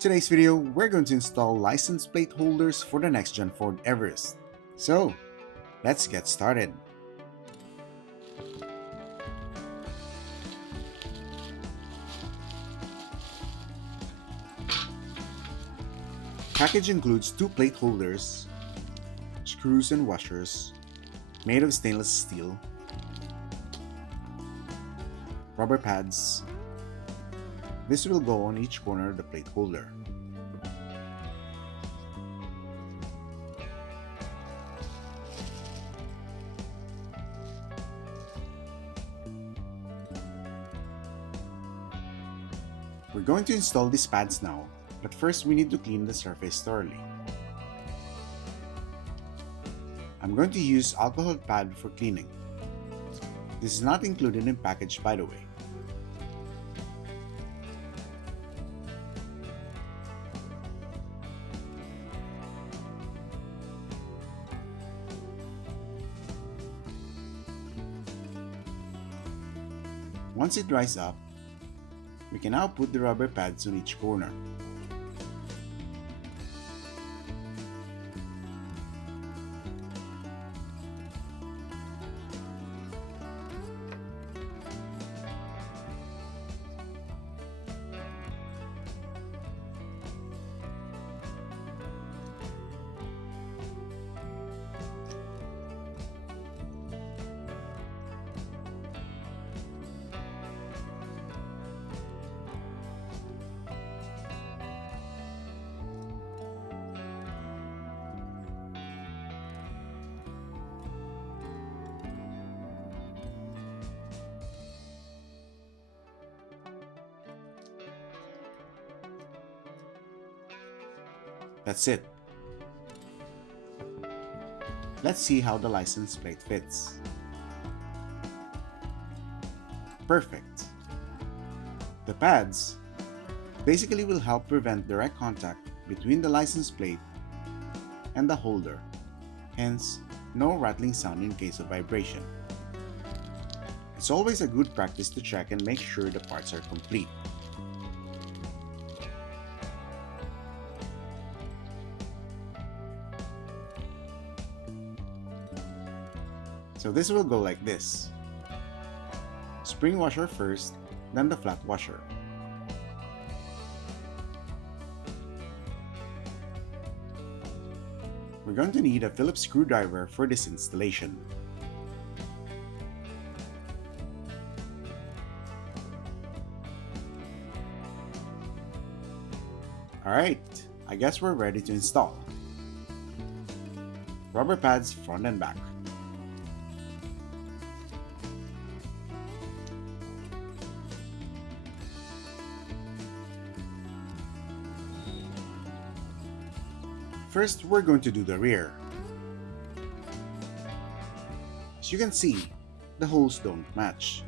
Today's video, we're going to install license plate holders for the next-gen Ford Everest. So, let's get started. Package includes two plate holders, screws and washers, made of stainless steel, rubber pads. This will go on each corner of the plate holder. We're going to install these pads now, but first we need to clean the surface thoroughly. I'm going to use alcohol pad for cleaning. This is not included in package, by the way. Once it dries up, we can now put the rubber pads on each corner. That's it. Let's see how the license plate fits. Perfect. The pads basically will help prevent direct contact between the license plate and the holder, hence no rattling sound in case of vibration. It's always a good practice to check and make sure the parts are complete. So this will go like this. Spring washer first, then the flat washer. We're going to need a Phillips screwdriver for this installation. Alright, I guess we're ready to install. Rubber pads front and back. First, we're going to do the rear. As you can see, the holes don't match.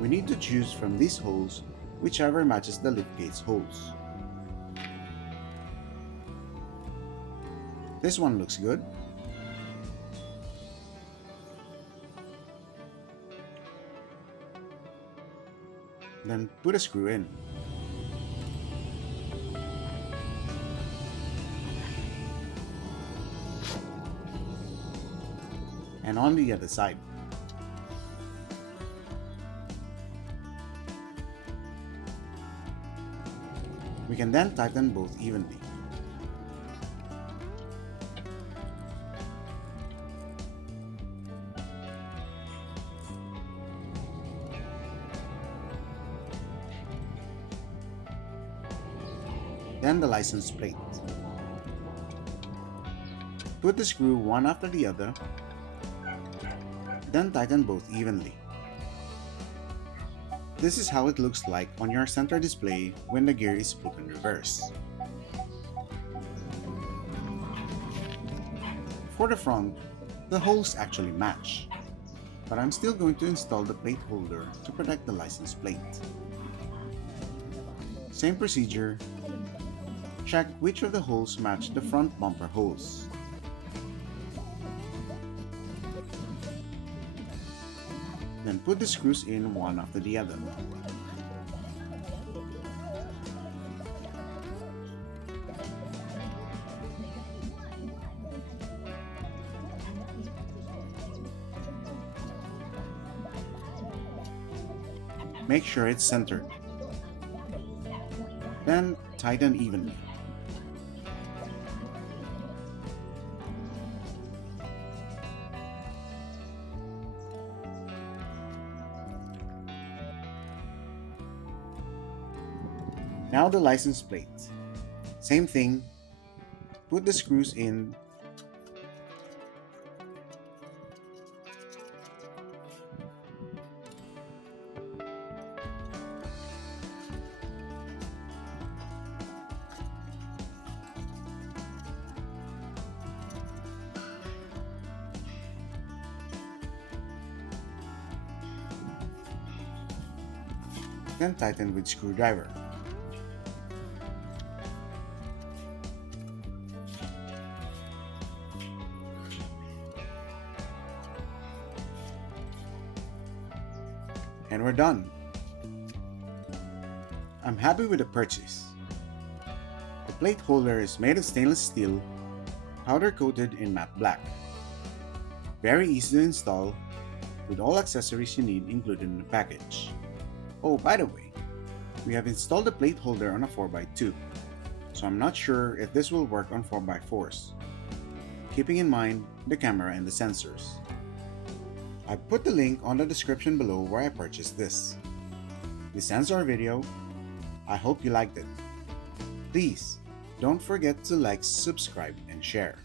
We need to choose from these holes whichever matches the liftgate's holes. This one looks good. Then put a screw in. And on the other side. We can then tighten both evenly. Then the license plate. Put the screw one after the other, then tighten both evenly. This is how it looks like on your center display when the gear is put in reverse. For the front, the holes actually match, but I'm still going to install the plate holder to protect the license plate. Same procedure, check which of the holes match the front bumper holes. Then put the screws in one after the other. Make sure it's centered. Then tighten evenly. Now the license plate. Same thing, put the screws in. Then tighten with screwdriver. And we're done. I'm happy with the purchase. The plate holder is made of stainless steel, powder coated in matte black. Very easy to install, with all accessories you need included in the package. Oh, by the way, we have installed the plate holder on a 4x2, so I'm not sure if this will work on 4x4s, keeping in mind the camera and the sensors. I put the link on the description below where I purchased this. This ends our video. I hope you liked it. Please don't forget to like, subscribe, and share.